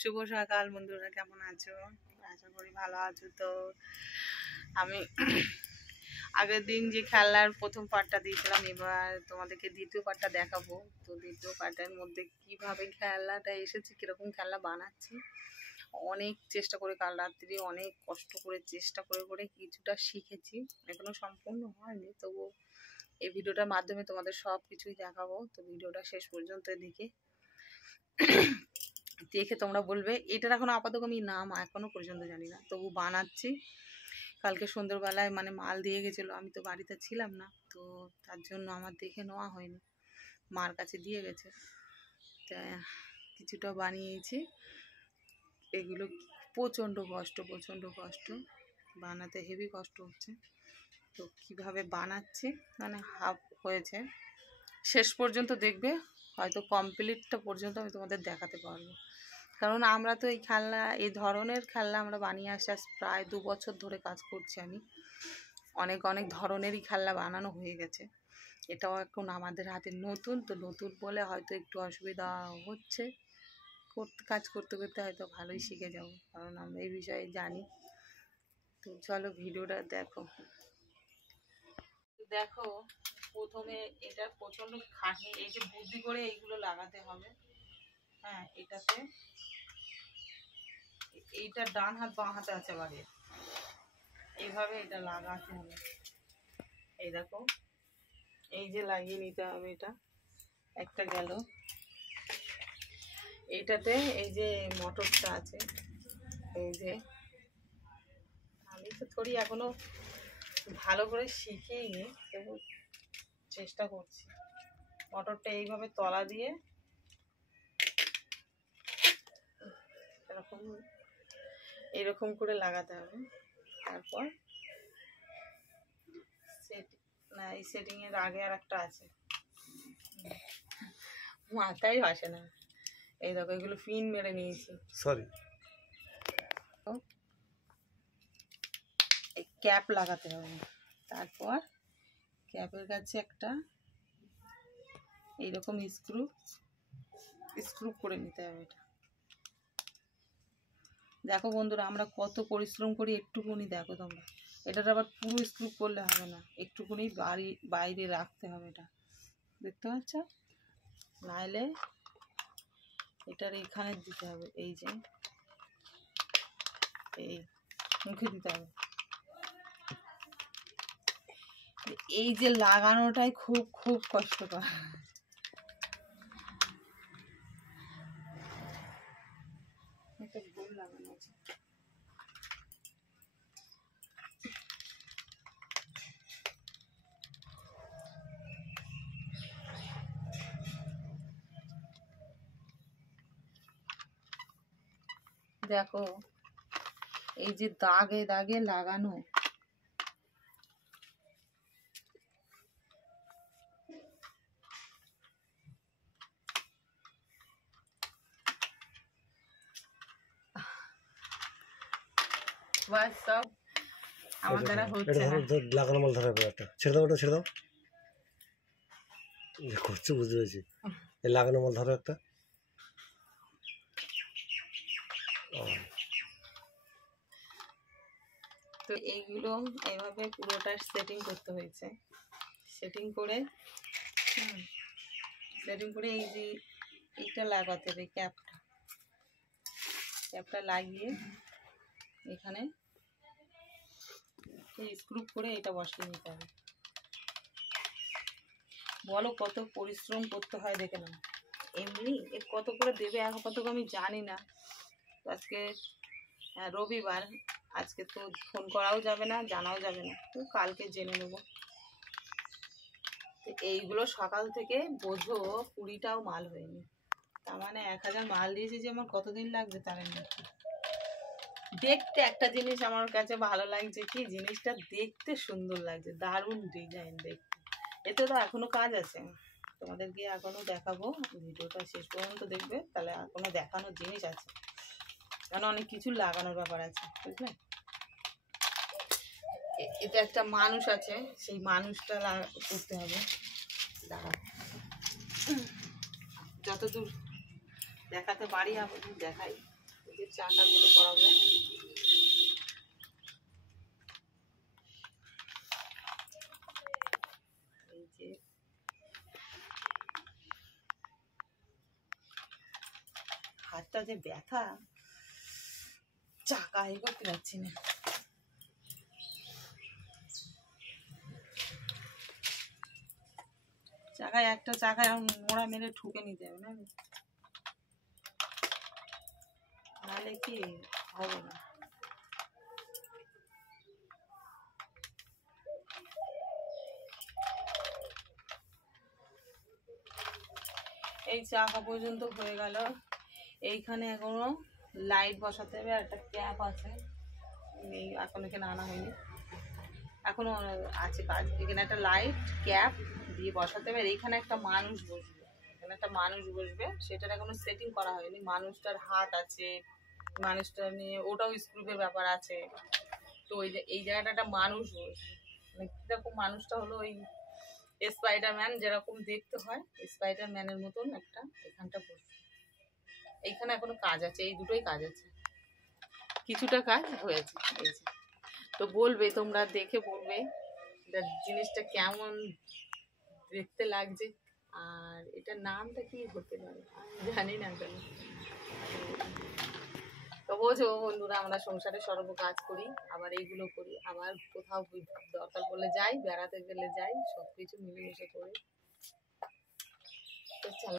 শুভ সকাল বন্ধুরা, কেমন আছো? আশা করি ভালো আছো। তো আমি আগের দিন যে খেলার প্রথম পার্টটা দিয়েছিলাম, এবার তোমাদেরকে দ্বিতীয় পার্টটা দেখাবো। তো দ্বিতীয় পার্টের মধ্যে কিভাবে খেলাটা এসেছে, কীরকম খেলা বানাচ্ছি, অনেক চেষ্টা করে কাল রাত্রি অনেক কষ্ট করে চেষ্টা করে করে কিছুটা শিখেছি। এখনো সম্পূর্ণ হয়নি, তবুও এই ভিডিওটার মাধ্যমে তোমাদের সব কিছুই দেখাবো। তো ভিডিওটা শেষ পর্যন্ত দেখে তোমরা বলবে এটার এখন আপাতত আমি নাম এখনও পর্যন্ত জানি না, তবু বানাচ্ছি। কালকে সন্ধ্যেবেলায় মানে মাল দিয়ে গেছিলো, আমি তো বাড়িতে ছিলাম না, তো তার জন্য আমার দেখে নেওয়া হয়নি, মার কাছে দিয়ে গেছে। তা কিছুটা বানিয়েছি। এগুলো প্রচণ্ড কষ্ট বানাতে, হেভি কষ্ট হচ্ছে। তো কিভাবে বানাচ্ছি মানে হাফ হয়েছে, শেষ পর্যন্ত দেখবে, হয়তো কমপ্লিটটা পর্যন্ত আমি তোমাদের দেখাতে পারবো। কারণ আমরা তো এই খেলনা, এই ধরনের খেলনা আমরা বানিয়ে আসি আজ প্রায় 2 বছর ধরে কাজ করছি। আমি অনেক ধরনেরই খেলনা বানানো হয়ে গেছে। এটাও এখন আমাদের হাতে নতুন, তো নতুন বলে হয়তো একটু অসুবিধা হচ্ছে। কাজ করতে করতে হয়তো ভালোই শিখে যাব, কারণ আমরা এই বিষয়ে জানি। তো চলো ভিডিওটা দেখো। প্রথমে এটা প্রচণ্ড খাটনি, এই যে বুদ্ধি করে এইগুলো লাগাতে হবে। হ্যাঁ, এটাতে এইটা ডান হাত বাঁ হাতে আছে বাড়ির, এইভাবে এটা লাগাতে হবে। এই দেখো, এই যে লাগিয়ে নিতে হবে। এটা একটা গেল। এইটাতে এই যে মোটরটা আছে, এই যে আমি তো থোড়ি এখনো ভালো করে শিখিনি, তবু চেষ্টা করছি। মোটরটা এইভাবে তলা দিয়ে এরকম করে লাগাতে হবে। তারপর এই সেটিং এর আগে আর একটা আছে, মাথায় আসে না। এই দেখো, এগুলো পিন মেরে নিয়েছি। এই ক্যাপ লাগাতে হবে। তারপর ক্যাপের কাছে একটা এইরকম স্ক্রু করে নিতে হবে। এটা দেখো বন্ধুরা, আমরা কত পরিশ্রম করি, একটুকুনি দেখো তোমরা। এটার আবার পুরো স্ক্রু করলে হবে না, একটুকুনি বাইরে রাখতে হবে। এটা দেখতে পাচ্ছ? নাইলে এটার এখানে দিতে হবে, এই যে এই মুখে দিতে হবে। এই যে লাগানোটাই খুব কষ্টকর। একটা গোল লাগানো আছে। দেখো, এই যে দাগে দাগে লাগানো, সব আমার দ্বারা হচ্ছে না। লাগানো মাল ধরা একটা ছেড়ে দাও, ওটা ছেড়ে দাও। করছে বুঝতে পেরেছি। এই লাগানো মাল ধরো একটা। তো এইগুলো এইভাবে পুরোটা সেটিং করতে হয়েছে। সেটিং করে এই যে এইটা লাগাতে হবে, ক্যাপটা লাগিয়ে এখানে স্ক্রু করে এটা বসিয়ে নিতে হবে। বলো কত পরিশ্রম করতে হয়, দেখে নাও। এমনি এর কত করে দেবে এখন কত আমি জানি না। আজকে রবিবার, আজকে তো ফোন করাও যাবে না, জানাও যাবে না, তো কালকে জেনে নেব। তো এইগুলো সকাল থেকে বোঝো 20টাও মাল হয়নি, তার মানে 1000 মাল দিয়েছি, যে আমার কতদিন লাগবে তার মধ্যে। দেখতে একটা জিনিস আমার কাছে ভালো লাগছে, কি জিনিসটা দেখতে সুন্দর লাগছে, দারুণ ডিজাইন দেখতে। এতে তো এখনো কাজ আছে, তোমাদেরকে এখনো দেখাবো। ভিডিওটা শেষ পর্যন্ত দেখবে, তাহলে এখনো দেখানোর জিনিস আছে, কারণ অনেক কিছু লাগানোর ব্যাপার আছে, বুঝলে। এটা একটা মানুষ আছে, সেই মানুষটা করতে হবে। দাঁড়াও, যতদূর দেখাতে পারি আমি দেখাই। যে চাকাগুলো করাবো। এই যে হাতটা যে ব্যথা, চাকা এ করতে পারছি না। চাকায় একটা চাকায় মোড়া মেরে ঠুকে নিতে হবে না, নাহলে কি হবে না। এই চাকা পর্যন্ত হয়ে গেল। এইখানে এখনো লাইট বসাতে হবে, আর একটা ক্যাপ আছে, এই এখন এখানে আনা হয়নি, এখনো আছে কাজ। এখানে একটা লাইট ক্যাপ দিয়ে বসাতে হবে। এইখানে একটা মানুষ বসবে, এখানে একটা মানুষ বসবে, সেটার এখনো সেটিং করা হয়নি। মানুষটার হাত আছে, মানুষটা নিয়ে ওটাও স্ক্রুপের ব্যাপার আছে। তো ওই যে এই জায়গাটা একটা মানুষ বসবে, মানে কিরকম মানুষটা হলো ওই স্পাইডারম্যান যেরকম দেখতে হয়, স্পাইডারম্যানের মতন একটা এখানটা বসবে। এইখানে এখনো কাজ আছে, এই দুটোই কাজ আছে, কিছুটা কাজ হয়েছে। এই যে তো বলবে, তোমরা দেখে বলবে জিনিসটা কেমন দেখতে লাগছে, আর এটার নামটা কি হতে পারে আমি জানি না কেন। তো বোঝো বন্ধুরা, আমরা সংসারে সর্ব কাজ করি, আবার এইগুলো করি, আবার কোথাও দরকার পড়লে যাই, বেড়াতে গেলে যাই, সব কিছু মিলেমিশে করি। তো চলো।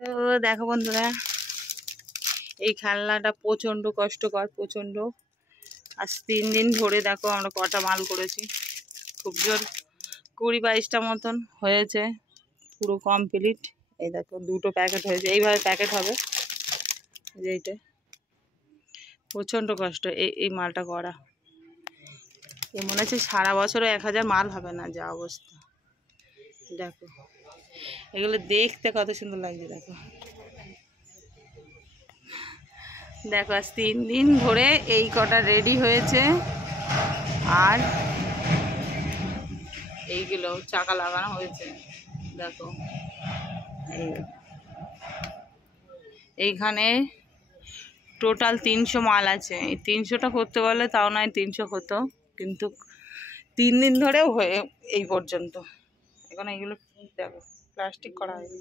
তো দেখো বন্ধুরা, এই খেলনাটা প্রচণ্ড কষ্টকর, প্রচণ্ড। আজ 3 দিন ধরে দেখো আমরা কটা মাল করেছি, খুব জোর 20-22টা মতন হয়েছে, পুরো কমপ্লিট। এই দেখো 2টো প্যাকেট হয়েছে, এইভাবে প্যাকেট হবে। যে এইটা প্রচণ্ড কষ্ট এই মালটা করা। এ মনে হচ্ছে সারা বছরও 1000 মাল হবে না, যা অবস্থা। দেখো এগুলো দেখতে কত সুন্দর লাগছে। দেখো দেখো আজ 3 দিন ধরে এই কটা রেডি হয়েছে, আর এইগুলো চাকা লাগানো হয়েছে। দেখো এইখানে টোটাল 300 মাল আছে। এই 300টা করতে বললে তাও নয় 300 হতো, কিন্তু 3 দিন ধরেও হয়ে এই পর্যন্ত। এখন এইগুলো দেখো প্লাস্টিক করা হয়নি,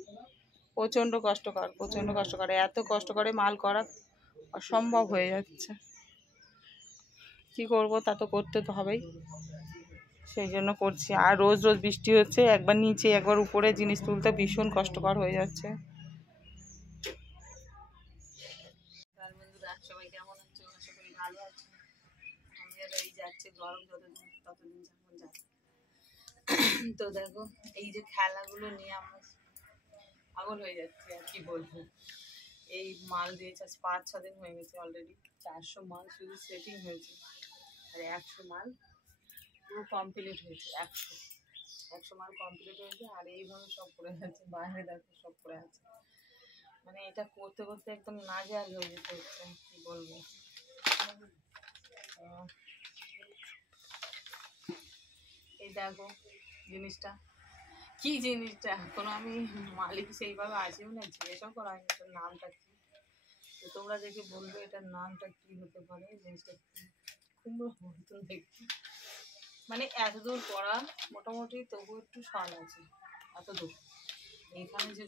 প্রচণ্ড কষ্টকর, প্রচণ্ড কষ্টকর। এত কষ্ট করে মাল করা অসম্ভব হয়ে যাচ্ছে, কি করব, তা তো করতে তো হবেই, সেই জন্য করছি। আর রোজ রোজ বৃষ্টি হচ্ছে, একবার নিচে একবার উপরে জিনিস তুলতে ভীষণ কষ্টকর হয়ে যাচ্ছে। সবাই কেমন আছো? আশা করি ভালো আছো। আমাদের এই যাচ্ছে গরম, যতদিন ততদিন যেমন যাচ্ছে। তো দেখো এই যে খেলাগুলো নিয়ে আমরা পাগল হয়ে যাচ্ছি, আর কি বলবো। এই মাল দিয়েছে 5-6 দিন হয়ে গেছে অলরেডি। 400 মাল শুধু সেটিং হয়েছে, আর 100 মাল পুরো কমপ্লিট হয়েছে। 100 মাল কমপ্লিট হয়েছে, আর এইভাবে সব পড়ে যাচ্ছে বাইরে। দেখো সব পড়ে আছে, মানে এটা করতে করতে একদম নাজেহাল হয়ে যেতে হচ্ছে, কি বলবো। এই দেখো জিনিসটা, কি জিনিসটা এখনো আমি মালিক সেইভাবে আসেও না, জিজ্ঞাসা করা হয়নি এটার নামটা কি। তো তোমরা দেখে বলবে এটার নামটা কি হতে পারে। জিনিসটা কুমড়ো মতন দেখতে, মানে এত দূর পড়া মোটামুটি, তবু একটু সল আছে এত দূর। এইখানে যে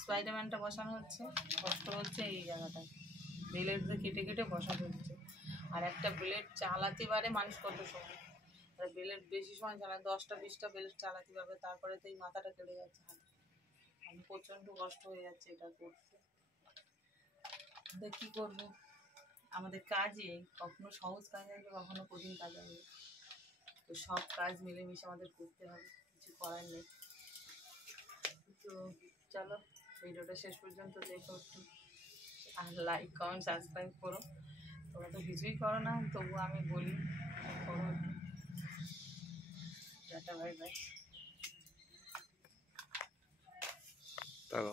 স্পাইডারম্যানটা বসানো হচ্ছে, কষ্ট হচ্ছে এই জায়গাটায়, ব্লেড দিয়ে কেটে কেটে বসাতে হচ্ছে। আর একটা ব্লেড চালাতে পারে মানুষ কত সময়, আর ব্লেড বেশি সময় চালায়, 10টা-20টা ব্লেড চালাতে পারবে, তারপরে তো এই মাথাটা কেটে যাচ্ছে হাতে। আমি প্রচণ্ড কষ্ট হয়ে যাচ্ছে এটা করতে। তো কী করবো, আমাদের কাজে কখনো সহজ কাজ আসবে, কখনো কঠিন কাজ আসবে। তো সব কাজ মিলেমিশে আমাদের করতে হবে, কিছু করার নেই। তো চলো ভিডিওটা শেষ পর্যন্ত দেখো একটু, আর লাইক কমেন্ট সাবস্ক্রাইব করো। তোমরা তো কিছুই করো না, তবুও আমি বলি করো। Tata bye bye. তাও